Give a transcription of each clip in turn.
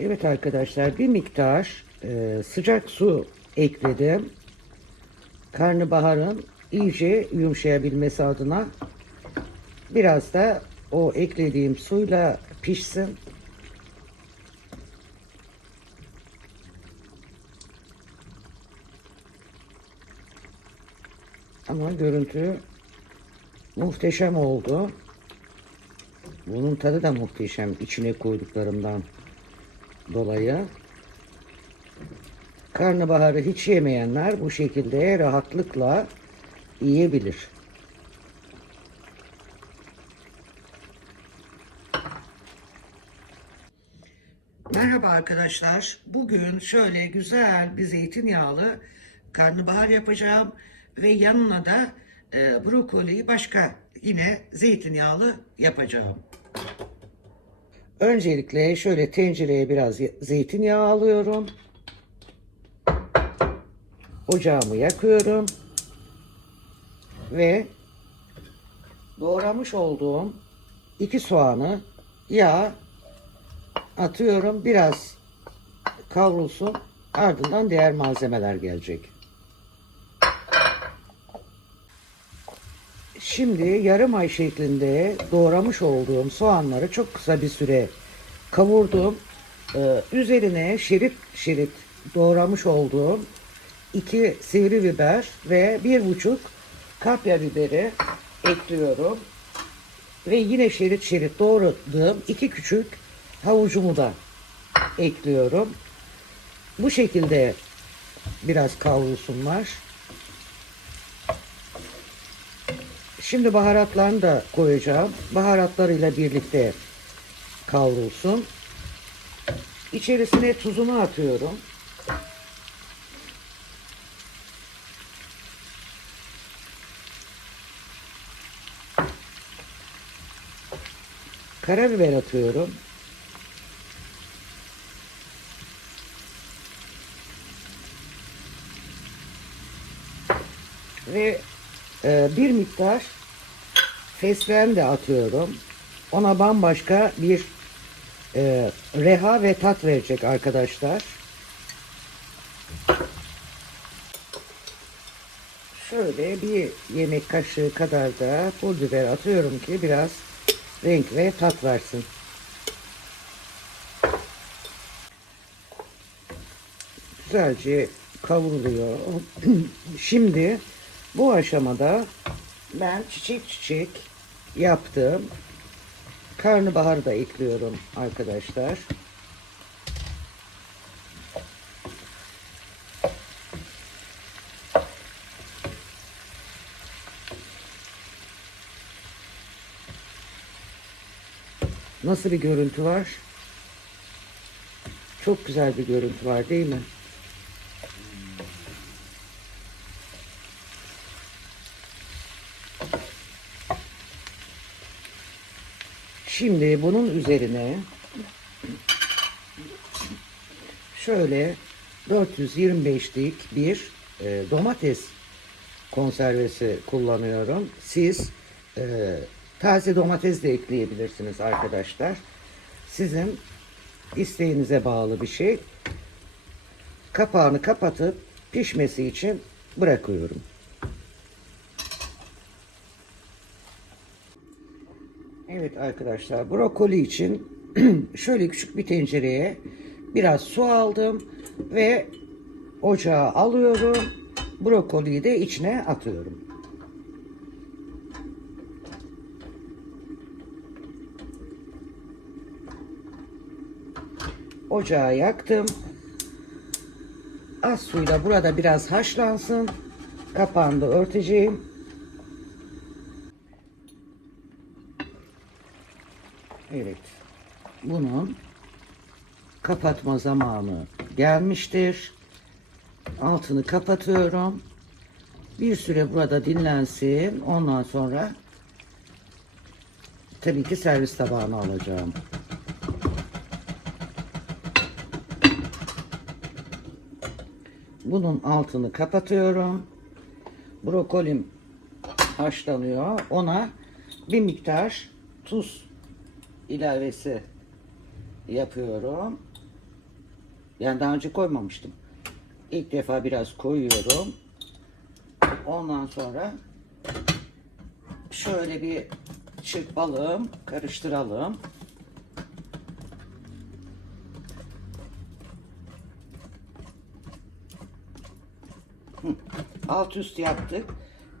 Evet arkadaşlar bir miktar e, sıcak su ekledim. Karnabaharın iyice yumuşayabilmesi adına biraz da o eklediğim suyla pişsin. Ama görüntü muhteşem oldu. Bunun tadı da muhteşem içine koyduklarımdan dolayı. Karnabaharı hiç yemeyenler bu şekilde rahatlıkla yiyebilir. Merhaba arkadaşlar. Bugün şöyle güzel bir zeytinyağlı karnabahar yapacağım ve yanına da e, brokoliyi başka yine zeytinyağlı yapacağım. Öncelikle şöyle tencereye biraz zeytinyağı alıyorum. Ocağımı yakıyorum. Ve doğramış olduğum iki soğanı yağ atıyorum. Biraz kavrulsun. Ardından diğer malzemeler gelecek. Şimdi yarım ay şeklinde doğramış olduğum soğanları çok kısa bir süre kavurdum. Ee, üzerine şerit şerit doğramış olduğum iki sivri biber ve bir buçuk kapya biberi ekliyorum. Ve yine şerit şerit doğradığım iki küçük havucumu da ekliyorum. Bu şekilde biraz kavrulsunlar. Şimdi baharatlarını da koyacağım. Baharatlarıyla birlikte kavrulsun. İçerisine tuzunu atıyorum. Karabiber atıyorum. Ve e, bir miktar fesleğen de atıyorum. Ona bambaşka bir e, reha ve tat verecek arkadaşlar. Şöyle bir yemek kaşığı kadar da pul biber atıyorum ki biraz renk ve tat versin. Güzelce kavruluyor. Şimdi bu aşamada ben çiçek çiçek yaptım. Karnabahar da ekliyorum arkadaşlar. Nasıl bir görüntü var? Çok güzel bir görüntü var değil mi? Şimdi bunun üzerine şöyle 425'lik bir e, domates konservesi kullanıyorum. Siz e, taze domates de ekleyebilirsiniz arkadaşlar. Sizin isteğinize bağlı bir şey. Kapağını kapatıp pişmesi için bırakıyorum. Evet arkadaşlar brokoli için şöyle küçük bir tencereye biraz su aldım ve ocağa alıyorum. Brokoliyi de içine atıyorum. Ocağı yaktım. Az suyla burada biraz haşlansın. Kapağını da örteceğim. Evet. Bunun kapatma zamanı gelmiştir. Altını kapatıyorum. Bir süre burada dinlensin. Ondan sonra tabii ki servis tabağına alacağım. Bunun altını kapatıyorum. Brokolim haşlanıyor. Ona bir miktar tuz ilavesi yapıyorum. Yani daha önce koymamıştım. İlk defa biraz koyuyorum. Ondan sonra şöyle bir çırpalım, karıştıralım. Alt üst yaptık.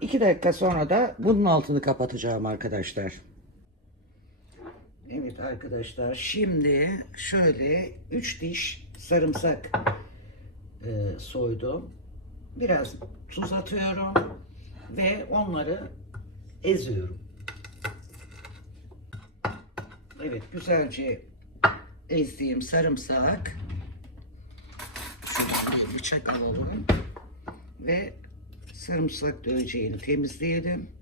2 dakika sonra da bunun altını kapatacağım arkadaşlar. Arkadaşlar şimdi şöyle 3 diş sarımsak e, soydum. Biraz tuz atıyorum ve onları eziyorum. Evet güzelce ezdiğim sarımsak şöyle bir bıçak alalım ve sarımsak döveceğini temizleyelim.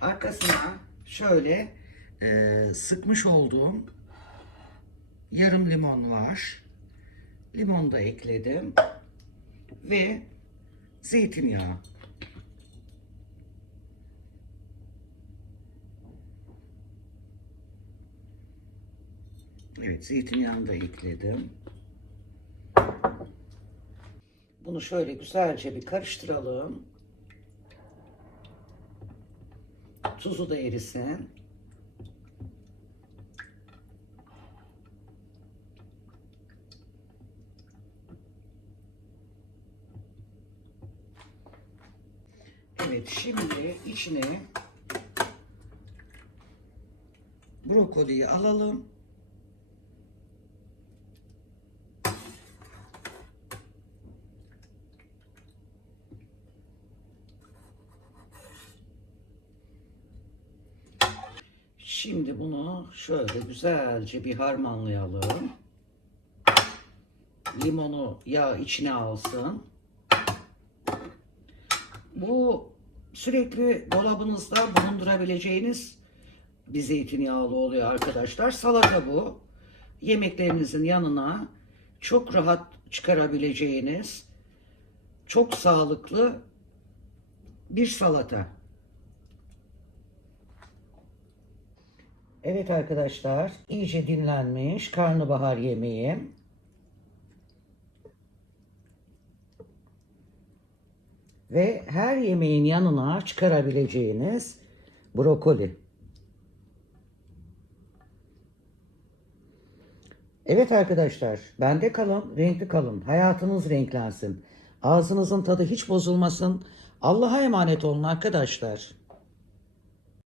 Arkasına şöyle e, sıkmış olduğum yarım limon var. Limonu da ekledim. Ve zeytinyağı. Evet zeytinyağını da ekledim. Bunu şöyle güzelce bir karıştıralım. Tuzu da erisin. Evet şimdi içine brokoliyi alalım. Şimdi bunu şöyle güzelce bir harmanlayalım. Limonu yağ içine alsın. Bu sürekli dolabınızda bulundurabileceğiniz bir zeytinyağlı oluyor arkadaşlar. Salata bu. Yemeklerinizin yanına çok rahat çıkarabileceğiniz çok sağlıklı bir salata. Evet arkadaşlar, iyice dinlenmiş karnabahar yemeği. Ve her yemeğin yanına çıkarabileceğiniz brokoli. Evet arkadaşlar, bende kalın, renkli kalın. Hayatınız renklensin. Ağzınızın tadı hiç bozulmasın. Allah'a emanet olun arkadaşlar.